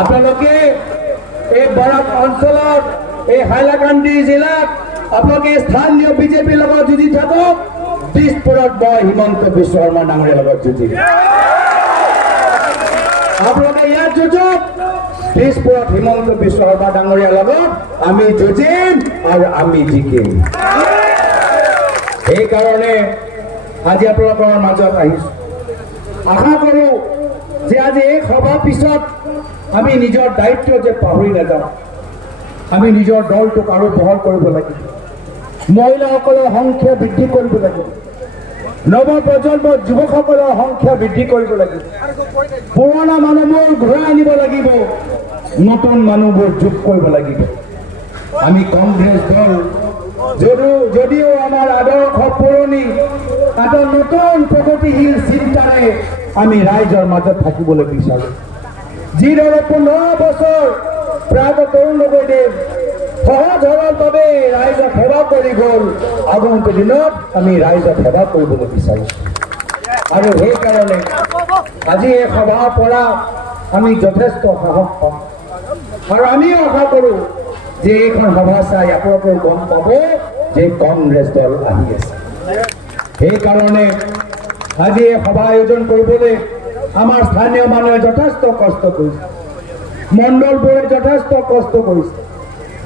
আপোনালোকে এই বৰাক অঞ্চলত এই হাইলাকান্দি জিলাত আপোনালোকে স্থানীয় বিজেপিৰ লগত যুঁজি থাকক। দিছপুৰত মই হিমন্ত বিশ্ব শৰ্মা ডাঙৰীয়াৰ লগত যুঁজিম। আপোনালোকে ইয়াত যুঁজক, দিছপুৰত হিমন্ত বিশ্ব শৰ্মা ডাঙৰীয়াৰ লগত আমি যুঁজিম আৰু আমি জিকিম। সেইকাৰণে আজি আপোনালোকৰ মাজত আহিছোঁ। আশা কৰোঁ যে আজি এই সভাৰ পিছত আমি নিজৰ দায়িত্ব যে পাহৰি নাযাওঁ। আমি নিজৰ দলটোক আৰু বহল কৰিব লাগিব। মহিলাসকলৰ সংখ্যা বৃদ্ধি কৰিব লাগিব। নৱ প্ৰজন্মৰ যুৱকসকলৰ সংখ্যা বৃদ্ধি কৰিব লাগিব। পুৰণা মানুহবোৰ ঘূৰাই আনিব লাগিব, নতুন মানুহবোৰ যোগ কৰিব লাগিব। আমি কংগ্ৰেছ দল যদিও আমাৰ আদৰ্শ পুৰণি, এটা নতুন প্ৰগতিশীল চিন্তাৰে আমি ৰাইজৰ মাজত থাকিবলৈ বিচাৰোঁ। যিদৰে 15 বছৰ প্ৰাগত তৰুণ গগৈদেৱ সহজ সৰলভাৱে ৰাইজক সেৱা কৰি গ'ল, আগন্তুক দিনত আমি ৰাইজক সেৱা কৰিবলৈ বিচাৰিছোঁ। আৰু সেইকাৰণে আজি এই সভাৰ পৰা আমি যথেষ্ট সাহস পাম। আৰু আমিও আশা কৰোঁ যে এইখন সভা চাই আপোনালোকে গম পাব যে কংগ্ৰেছ দল আহি আছে। সেইকাৰণে আজি এই সভা আয়োজন কৰিবলৈ আমাৰ স্থানীয় মানুহে যথেষ্ট কষ্ট কৰিছে, মণ্ডলবোৰে যথেষ্ট কষ্ট কৰিছে,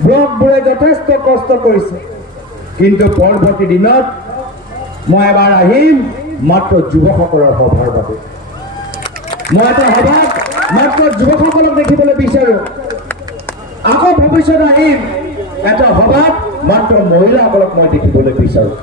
ব্লকবোৰে যথেষ্ট কষ্ট কৰিছে। কিন্তু পৰৱৰ্তী দিনত মই এবাৰ আহিম মাত্ৰ যুৱকসকলৰ সভাৰ বাবে। মই এটা সভাত মাত্ৰ যুৱকসকলক দেখিবলৈ বিচাৰোঁ। আকৌ ভৱিষ্যত আহিম এটা সভাত মাত্ৰ মহিলাসকলক মই দেখিবলৈ বিচাৰোঁ।